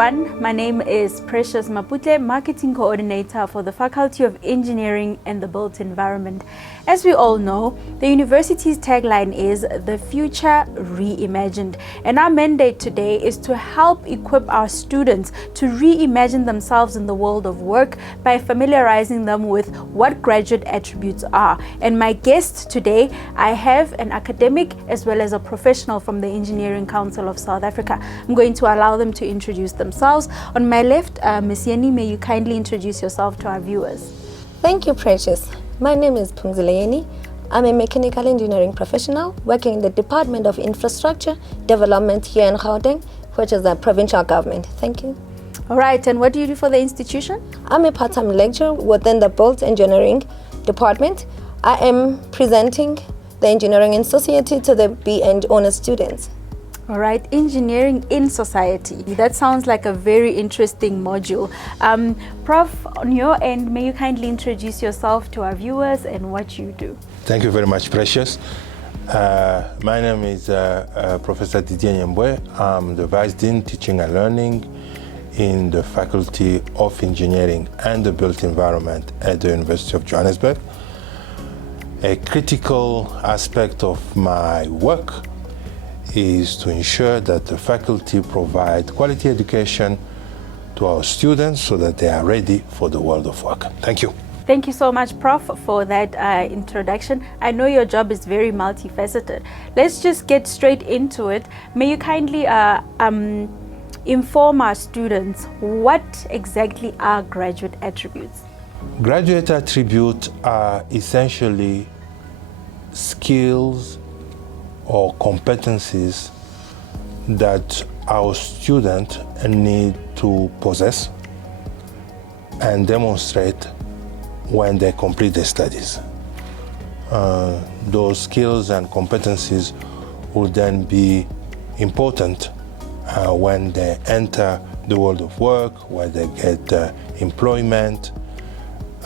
everyone, my name is Precious Maputle, Marketing Coordinator for the Faculty of Engineering and the Built Environment. As we all know, the university's tagline is "The Future Reimagined," and our mandate today is to help equip our students to reimagine themselves in the world of work by familiarizing them with what graduate attributes are. And my guest today, I have an academic as well as a professional from the Engineering Council of South Africa. I'm going to allow them to introduce themselves. On my left, Ms. Yeni, may you kindly introduce yourself to our viewers? Thank you, Precious. My name is Phumzile Yeni. I'm a mechanical engineering professional working in the Department of Infrastructure Development here in Gauteng, which is a provincial government. Thank you. All right, and what do you do for the institution? I'm a part-time lecturer within the Built Engineering Department. I am presenting the Engineering in Society to the B and Honors students. All right, Engineering in Society. That sounds like a very interesting module. Prof, on your end, may you kindly introduce yourself to our viewers and what you do? Thank you very much, Precious. My name is Professor Didier Nyembwe. I'm the Vice Dean Teaching and Learning in the Faculty of Engineering and the Built Environment at the University of Johannesburg. A critical aspect of my work is to ensure that the faculty provide quality education to our students so that they are ready for the world of work. Thank you. Thank you so much, Prof, for that introduction. I know your job is very multifaceted. Let's just get straight into it. May you kindly inform our students what exactly are graduate attributes? Graduate attributes are essentially skills or competencies that our students need to possess and demonstrate when they complete their studies. Those skills and competencies will then be important when they enter the world of work, where they get employment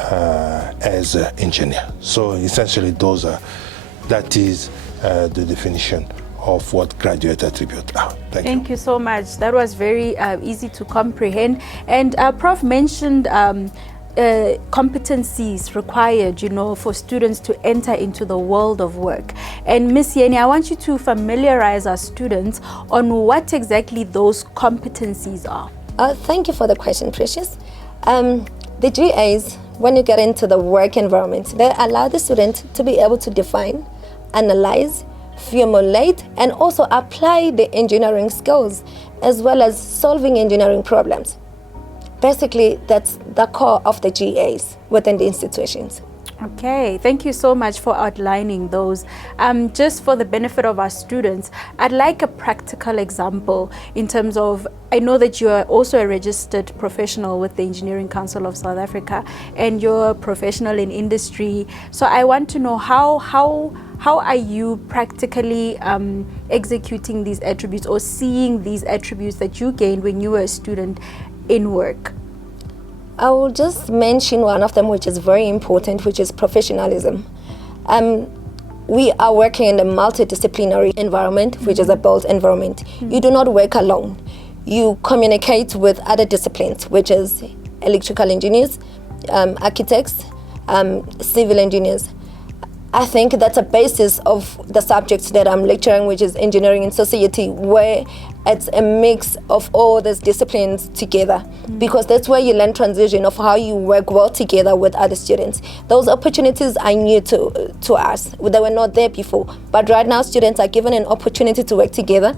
as an engineer. So essentially that is the definition of what graduate attributes are. Thank you so much. That was very easy to comprehend. And Prof mentioned competencies required, for students to enter into the world of work. And Ms. Yeni, I want you to familiarize our students on what exactly those competencies are. Thank you for the question, Precious. The GAs, when you get into the work environment, they allow the student to be able to define, analyze, formulate, and also apply the engineering skills as well as solving engineering problems. Basically, that's the core of the GAs within the institutions. Okay, thank you so much for outlining those. Just for the benefit of our students, I'd like a practical example in terms of, I know that you are also a registered professional with the Engineering Council of South Africa and you're a professional in industry. So I want to know how are you practically executing these attributes or seeing these attributes that you gained when you were a student in work? I will just mention one of them, which is very important, which is professionalism. We are working in a multidisciplinary environment, which is a built environment. You do not work alone. You communicate with other disciplines, which is electrical engineers, architects, civil engineers. I think that's a basis of the subjects that I'm lecturing, which is engineering in society, where it's a mix of all these disciplines together, because that's where you learn transition of how you work well together with other students. Those opportunities are new to us. They were not there before, but right now students are given an opportunity to work together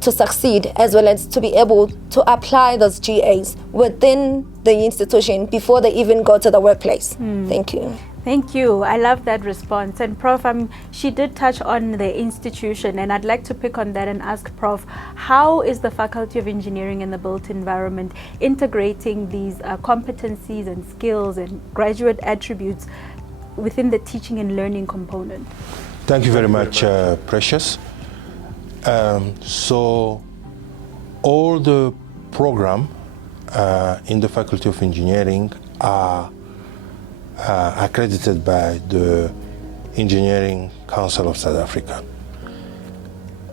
to succeed, as well as to be able to apply those GAs within the institution before they even go to the workplace. Thank you. Thank you. I love that response. And Prof, she did touch on the institution, and I'd like to pick on that and ask Prof, how is the Faculty of Engineering and the Built Environment integrating these competencies and skills and graduate attributes within the teaching and learning component? Thank you very much, Precious. So all the program in the Faculty of Engineering are accredited by the Engineering Council of South Africa.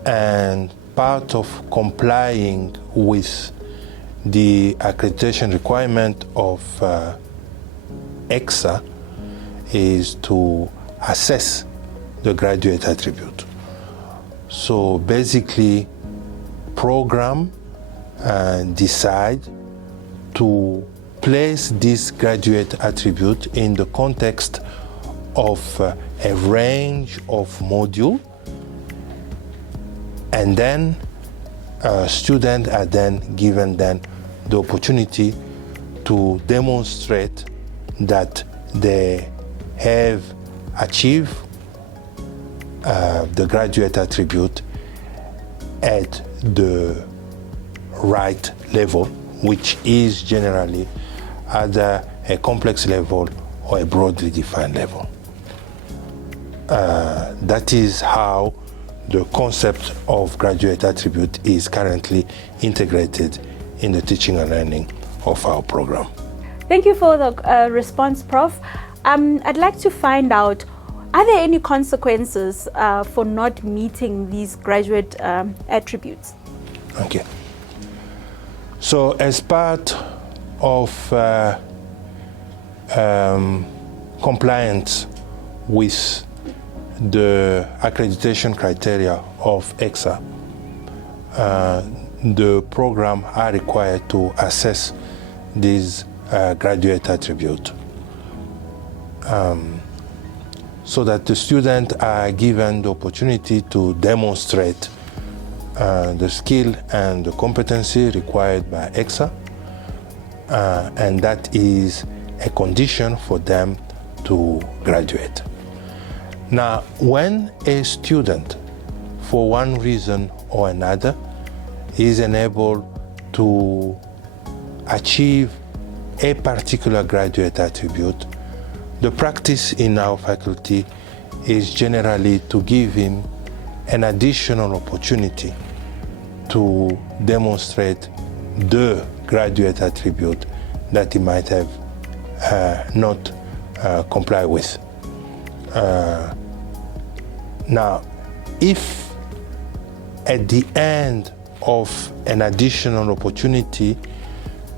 And part of complying with the accreditation requirement of EXA is to assess the graduate attribute. So basically, program and decide to place this graduate attribute in the context of a range of modules, and then students are then given the opportunity to demonstrate that they have achieved the graduate attribute at the right level, which is generally either a complex level or a broadly defined level. That is how the concept of graduate attribute is currently integrated in the teaching and learning of our program. Thank you for the response, Prof. I'd like to find out, are there any consequences for not meeting these graduate attributes? Okay. So as part of compliance with the accreditation criteria of EXA, the program are required to assess these graduate attribute, so that the students are given the opportunity to demonstrate the skill and the competency required by EXA, and that is a condition for them to graduate. Now, when a student, for one reason or another, is unable to achieve a particular graduate attribute, the practice in our faculty is generally to give him an additional opportunity to demonstrate the graduate attribute that he might have not complied with. Now, if at the end of an additional opportunity,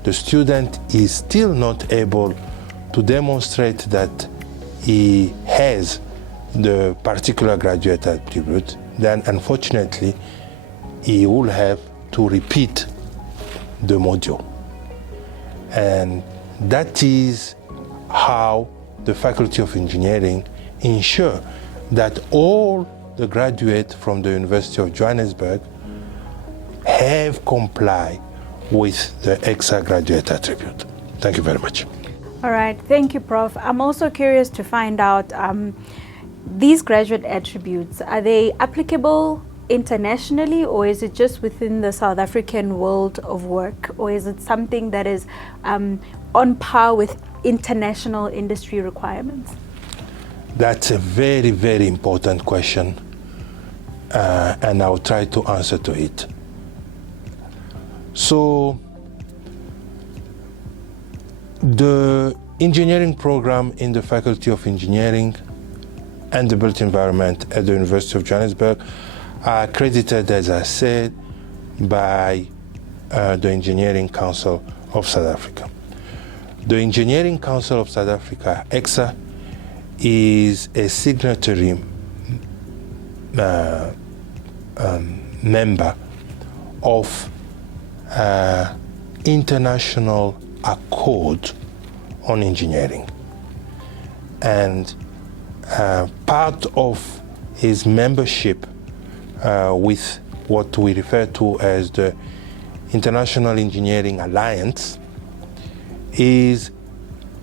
the student is still not able to demonstrate that he has the particular graduate attribute, then unfortunately, he will have to repeat the module. And that is how the Faculty of Engineering ensure that all the graduates from the University of Johannesburg have complied with the EXA graduate attribute. Thank you very much. All right, thank you, Prof. I'm also curious to find out, these graduate attributes, are they applicable internationally, or is it just within the South African world of work, or is it something that is on par with international industry requirements? That's a very, very important question, and I'll try to answer to it. So, the engineering program in the Faculty of Engineering and the Built Environment at the University of Johannesburg are accredited, as I said, by the Engineering Council of South Africa. The Engineering Council of South Africa, EXA, is a signatory member of international accord on engineering, and part of his membership with what we refer to as the International Engineering Alliance is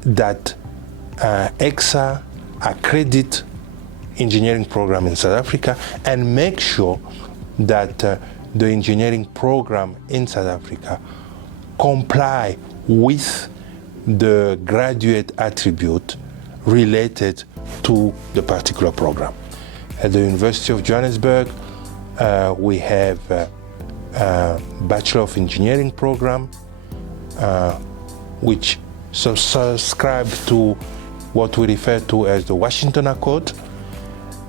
that EXA accredit engineering program in South Africa and make sure that the engineering program in South Africa comply with the graduate attribute related to the particular program. At the University of Johannesburg, we have a Bachelor of Engineering program, which subscribe to what we refer to as the Washington Accord,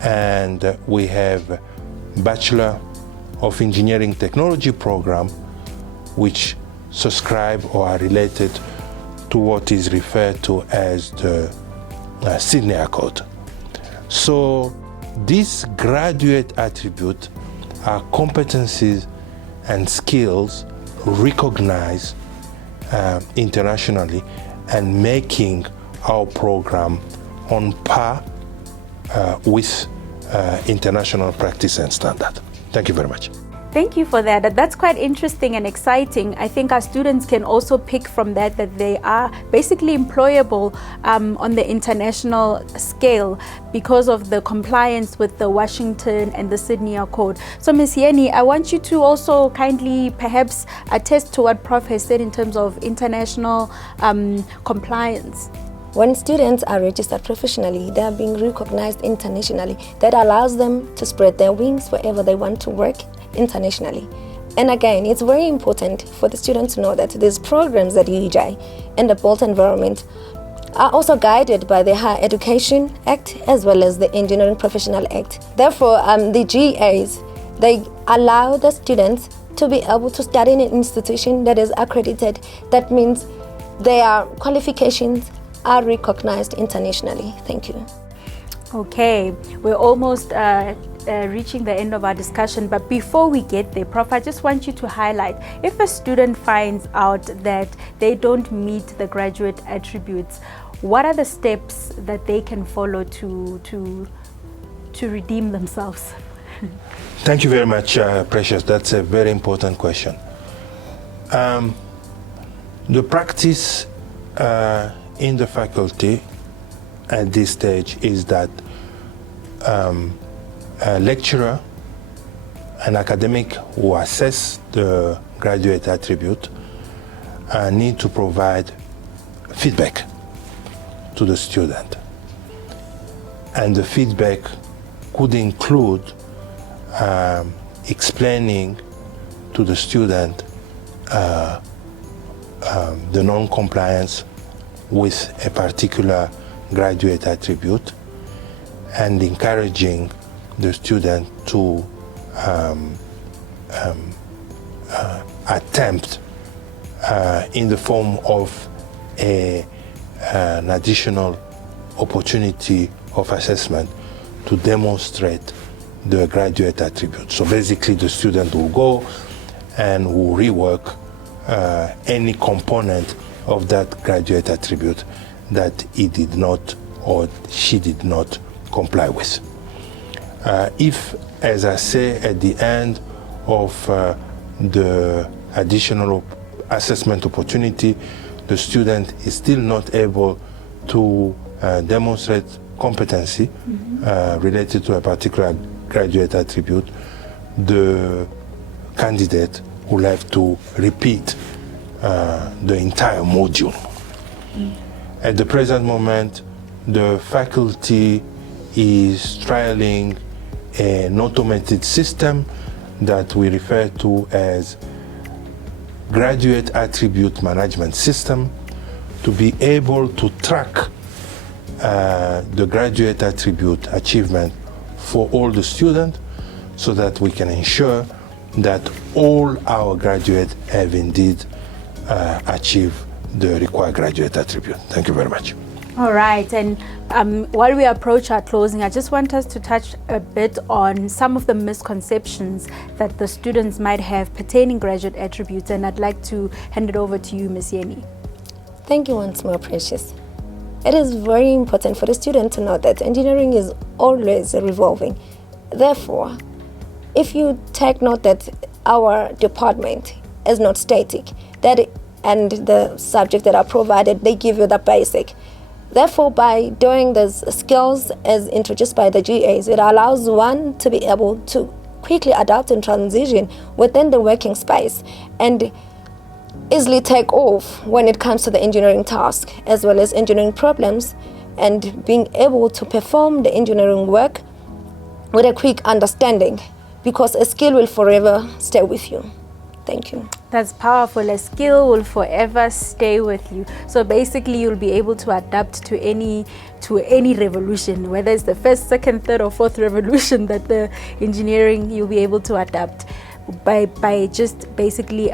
and we have Bachelor of Engineering Technology program, which subscribe or are related to what is referred to as the Sydney Accord. So these graduate attributes are competencies and skills recognized internationally and making our program on par with international practice and standard. Thank you very much. Thank you for that. That's quite interesting and exciting. I think our students can also pick from that they are basically employable on the international scale because of the compliance with the Washington and the Sydney Accord. So Ms. Yeni, I want you to also kindly perhaps attest to what Prof has said in terms of international compliance. When students are registered professionally, they are being recognized internationally. That allows them to spread their wings wherever they want to work internationally. And again, it's very important for the students to know that these programs at UEJ and the built environment are also guided by the Higher Education Act as well as the Engineering Professional Act. Therefore, the GAs, they allow the students to be able to study in an institution that is accredited. That means their qualifications are recognized internationally. Thank you. Okay, we're almost reaching the end of our discussion, but before we get there, Prof, I just want you to highlight, if a student finds out that they don't meet the graduate attributes, what are the steps that they can follow to redeem themselves? Thank you very much, Precious. That's a very important question. The practice in the faculty at this stage is that a lecturer, an academic who assess the graduate attribute need to provide feedback to the student. And the feedback could include explaining to the student the non-compliance with a particular graduate attribute and encouraging the student to attempt in the form of an additional opportunity of assessment to demonstrate the graduate attribute. So basically the student will go and will rework any component of that graduate attribute that he did not or she did not comply with. If, as I say, at the end of the additional assessment opportunity, the student is still not able to demonstrate competency related to a particular graduate attribute, the candidate will have to repeat the entire module. At the present moment, the faculty is trialing an automated system that we refer to as graduate attribute management system to be able to track the graduate attribute achievement for all the students so that we can ensure that all our graduates have indeed achieved the required graduate attribute. Thank you very much. All right, and while we approach our closing, I just want us to touch a bit on some of the misconceptions that the students might have pertaining graduate attributes, and I'd like to hand it over to you, Ms. Yeni. Thank you once more, Precious. It is very important for the student to know that engineering is always revolving. Therefore, if you take note that our department is not static, and the subjects that are provided, they give you the basic. Therefore, by doing these skills as introduced by the GAs, it allows one to be able to quickly adapt and transition within the working space and easily take off when it comes to the engineering task, as well as engineering problems, and being able to perform the engineering work with a quick understanding, because a skill will forever stay with you. Thank you. That's powerful. A skill will forever stay with you. So basically, you'll be able to adapt to any revolution, whether it's the first, second, third, or fourth revolution that the engineering, you'll be able to adapt by just basically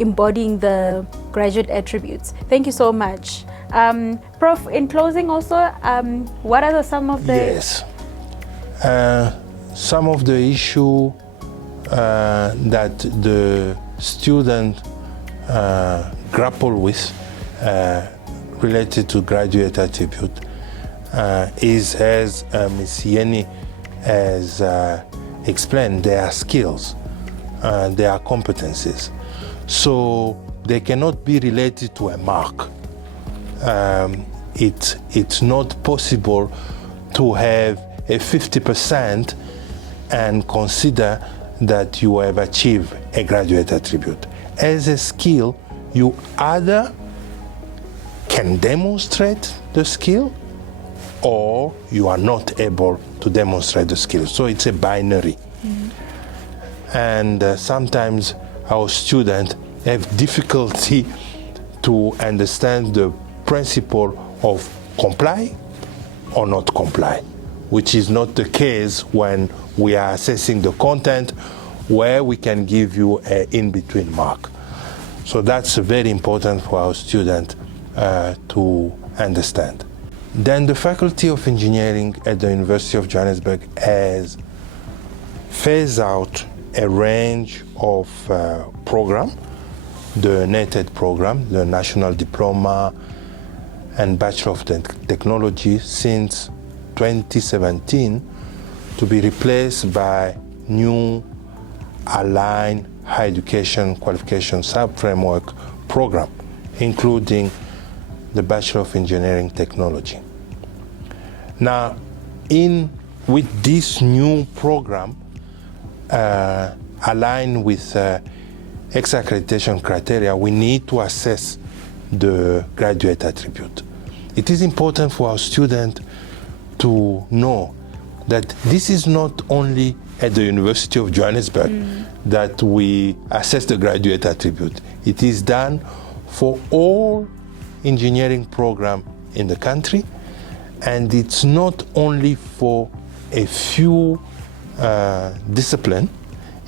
embodying the graduate attributes. Thank you so much. Prof, in closing also, what are some of the... Yes. Some of the issue that the student grapple with related to graduate attribute is, as Ms. Yeni has explained, their skills, their competencies. So they cannot be related to a mark. It's not possible to have a 50% and consider that you have achieved a graduate attribute. As a skill, you either can demonstrate the skill or you are not able to demonstrate the skill. So it's a binary. And sometimes our students have difficulty to understand the principle of comply or not comply, which is not the case when we are assessing the content, where we can give you an in-between mark. So that's very important for our students to understand. Then the Faculty of Engineering at the University of Johannesburg has phased out a range of programs, the NETED program, the National Diploma and Bachelor of Technology, since 2017, to be replaced by new aligned higher education qualification sub-framework program, including the Bachelor of Engineering Technology. Now, with this new program, aligned with ex-accreditation criteria, we need to assess the graduate attribute. It is important for our students to know that this is not only at the University of Johannesburg that we assess the graduate attribute. It is done for all engineering programs in the country, and it's not only for a few disciplines,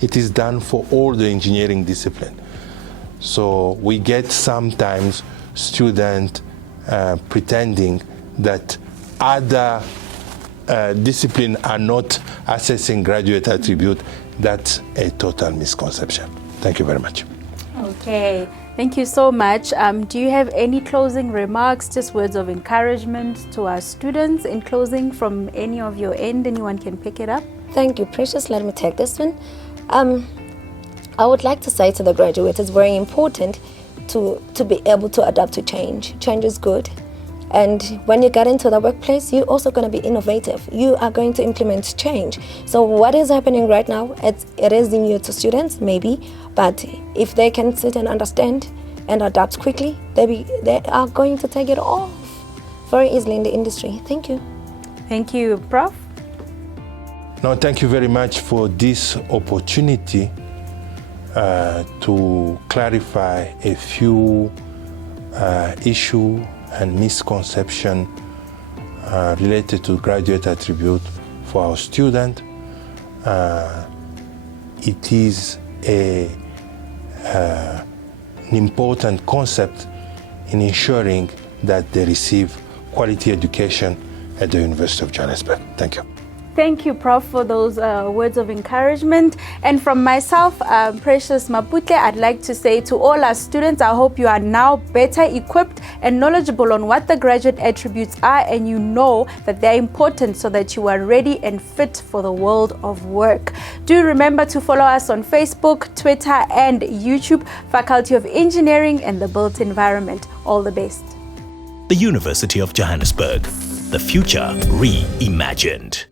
it is done for all the engineering disciplines. So we get sometimes students pretending that other disciplines are not assessing graduate attribute. That's a total misconception. Thank you very much. Okay, thank you so much. Do you have any closing remarks, just words of encouragement to our students in closing from any of your end? Anyone can pick it up. Thank you, Precious. Let me take this one. I would like to say to the graduates, it's very important to be able to adapt to change. Change is good. And when you get into the workplace, you're also going to be innovative. You are going to implement change. So what is happening right now, it is new to students, maybe, but if they can sit and understand and adapt quickly, they are going to take it off very easily in the industry. Thank you. Thank you, Prof. No, thank you very much for this opportunity to clarify a few issues and misconception related to graduate attribute for our student. It is an important concept in ensuring that they receive quality education at the University of Johannesburg. Thank you. Thank you, Prof, for those words of encouragement. And from myself, Precious Maputle, I'd like to say to all our students, I hope you are now better equipped and knowledgeable on what the graduate attributes are, and you know that they're important so that you are ready and fit for the world of work. Do remember to follow us on Facebook, Twitter, and YouTube, Faculty of Engineering and the Built Environment. All the best. The University of Johannesburg, the future reimagined.